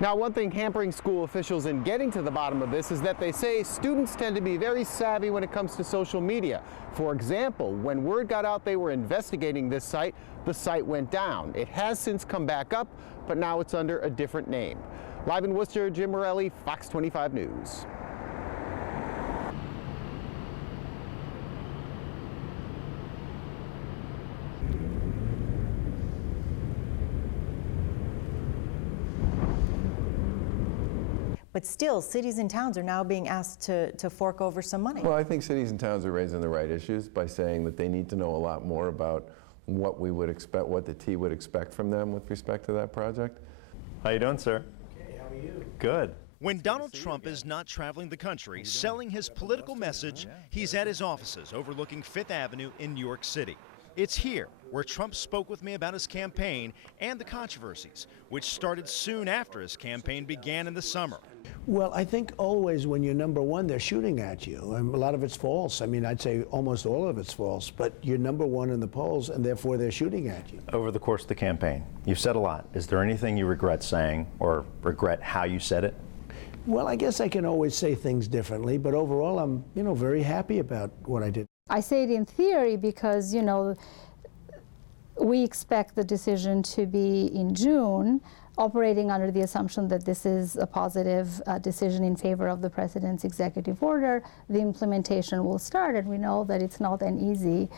Now, one thing hampering school officials in getting to the bottom of this is that they say students tend to be very savvy when it comes to social media. For example, when word got out they were investigating this site, the site went down. It has since come back up, but now it's under a different name. Live in Worcester, Jim Morelli, Fox 25 News. But still, cities and towns are now being asked to fork over some money. Well, I think cities and towns are raising the right issues by saying that they need to know a lot more about what we would expect, what the T would expect from them with respect to that project. How you doing, sir? Okay, how are you? Good. When Donald Trump is not traveling the country selling his political message, he's at his offices overlooking Fifth Avenue in New York City. It's here where Trump spoke with me about his campaign and the controversies, which started soon after his campaign began in the summer. Well, I think always when you're number one, they're shooting at you. And a lot of it's false. I mean, I'd say almost all of it's false. But you're number one in the polls, and therefore they're shooting at you. Over the course of the campaign, you've said a lot. Is there anything you regret saying or regret how you said it? Well, I guess I can always say things differently. But overall, I'm, very happy about what I did. I say it in theory because, we expect the decision to be in June, operating under the assumption that this is a positive decision in favor of the president's executive order. The implementation will start, and we know that it's not an easy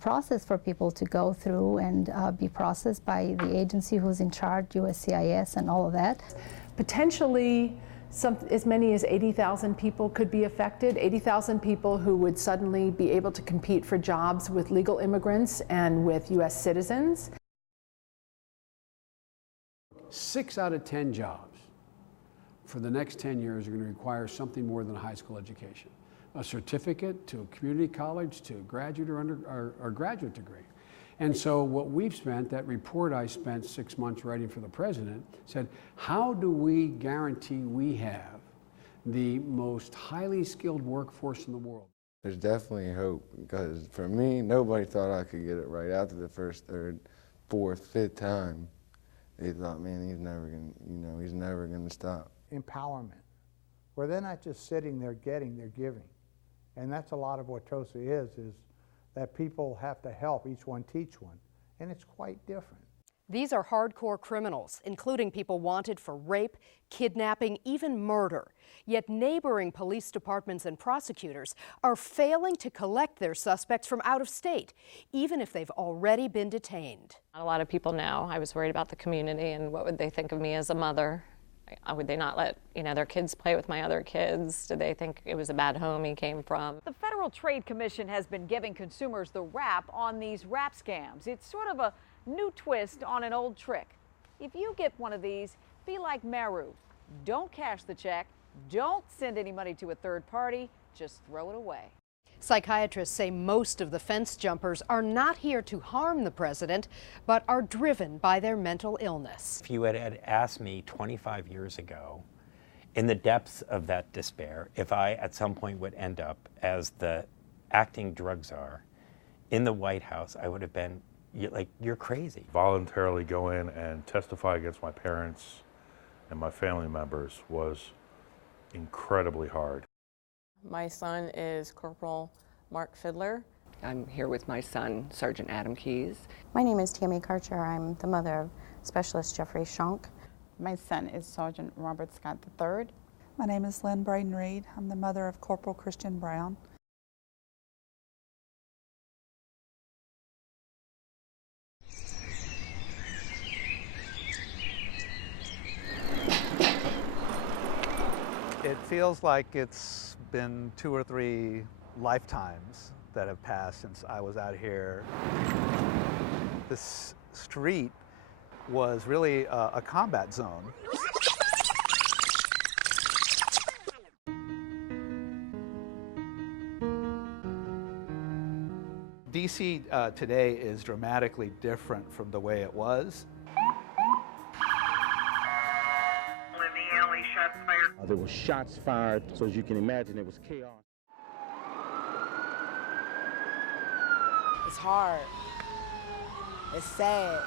process for people to go through and be processed by the agency who's in charge, USCIS and all of that. Potentially, as many as 80,000 people could be affected, 80,000 people who would suddenly be able to compete for jobs with legal immigrants and with U.S. citizens. 6 out of 10 jobs for the next 10 years are going to require something more than a high school education. A certificate to a community college, to a graduate or graduate degree. And so what we've spent, that report I spent 6 months writing for the president, said, how do we guarantee we have the most highly skilled workforce in the world? There's definitely hope, because for me, nobody thought I could get it right after the first, third, fourth, fifth time. They thought, man, he's never gonna stop. Empowerment, where they're not just sitting there getting, they're giving. And that's a lot of what TOSA is that people have to help each one teach one, and it's quite different. These are hardcore criminals, including people wanted for rape, kidnapping, even murder. Yet neighboring police departments and prosecutors are failing to collect their suspects from out of state, even if they've already been detained. Not a lot of people know. I was worried about the community and what would they think of me as a mother. Would they not let their kids play with my other kids? Did they think it was a bad home he came from? The Federal Trade Commission has been giving consumers the rap on these rap scams. It's sort of a new twist on an old trick. If you get one of these, be like Murrow. Don't cash the check. Don't send any money to a third party. Just throw it away. Psychiatrists say most of the fence jumpers are not here to harm the president, but are driven by their mental illness. If you had asked me 25 years ago, in the depths of that despair, if I at some point would end up as the acting drug czar in the White House, I would have been like, you're crazy. Voluntarily go in and testify against my parents and my family members was incredibly hard. My son is Corporal Mark Fiddler. I'm here with my son, Sergeant Adam Keyes. My name is Tammy Karcher. I'm the mother of Specialist Jeffrey Shunk. My son is Sergeant Robert Scott III. My name is Lynn Braden Reed. I'm the mother of Corporal Christian Brown. It feels like it's been 2 or 3 lifetimes that have passed since I was out here. This street was really a combat zone. DC today is dramatically different from the way it was. There were shots fired, so as you can imagine, it was chaos. It's hard. It's sad.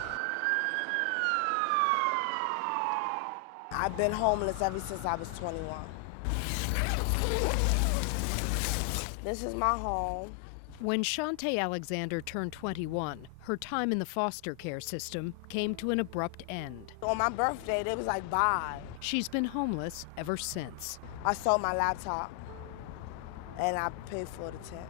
I've been homeless ever since I was 21. This is my home. When Shantae Alexander turned 21, her time in the foster care system came to an abrupt end. On my birthday, they was like, bye. She's been homeless ever since. I sold my laptop, and I paid for the tent.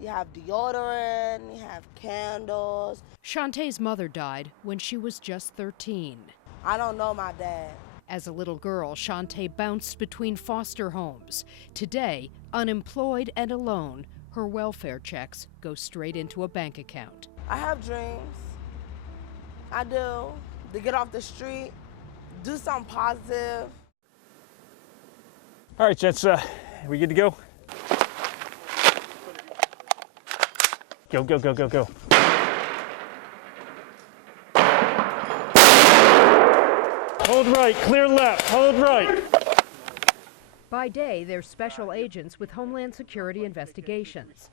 You have deodorant, you have candles. Shantae's mother died when she was just 13. I don't know my dad. As a little girl, Shantae bounced between foster homes. Today, unemployed and alone, her welfare checks go straight into a bank account. I have dreams. I do. To get off the street, do something positive. All right, Jets, we good to go? Go, go, go, go, go. Hold right, clear left, hold right. By day, they're special agents with Homeland Security investigations.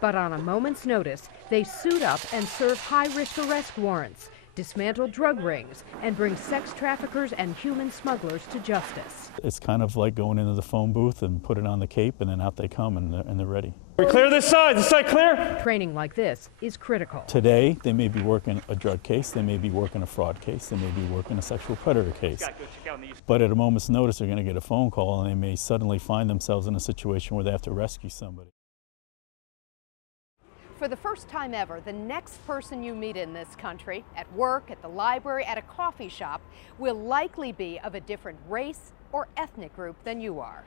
But on a moment's notice, they suit up and serve high-risk arrest warrants, dismantle drug rings, and bring sex traffickers and human smugglers to justice. It's kind of like going into the phone booth and putting on the cape, and then out they come and they're ready. We clear this side clear. Training like this is critical. Today, they may be working a drug case, they may be working a fraud case, they may be working a sexual predator case. But at a moment's notice, they're going to get a phone call, and they may suddenly find themselves in a situation where they have to rescue somebody. For the first time ever, the next person you meet in this country, at work, at the library, at a coffee shop, will likely be of a different race or ethnic group than you are.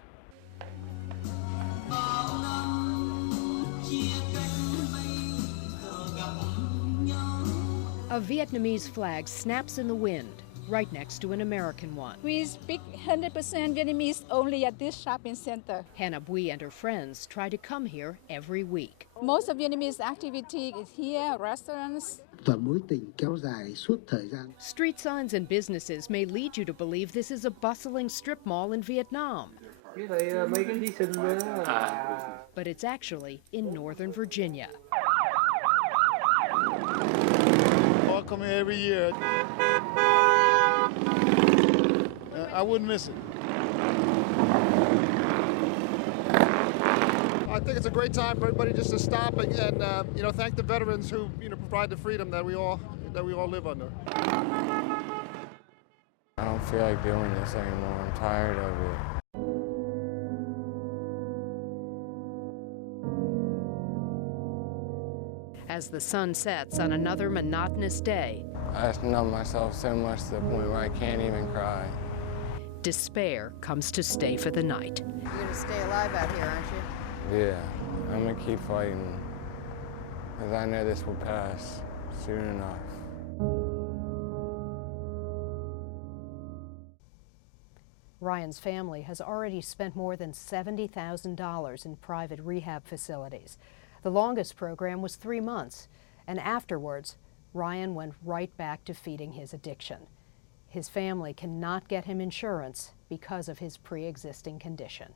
A Vietnamese flag snaps in the wind, right next to an American one. We speak 100% Vietnamese only at this shopping center. Hannah Bui and her friends try to come here every week. Most of Vietnamese activity is here, restaurants. Street signs and businesses may lead you to believe this is a bustling strip mall in Vietnam. But it's actually in Northern Virginia. I come here every year. I wouldn't miss it. I think it's a great time for everybody just to stop and thank the veterans who provide the freedom that we all live under. I don't feel like doing this anymore. I'm tired of it. As the sun sets on another monotonous day, I just numb myself so much to the point where I can't even cry. Despair comes to stay for the night. You're going to stay alive out here, aren't you? Yeah, I'm going to keep fighting, because I know this will pass soon enough. Ryan's family has already spent more than $70,000 in private rehab facilities. The longest program was 3 months, and afterwards, Ryan went right back to feeding his addiction. His family cannot get him insurance because of his pre-existing condition.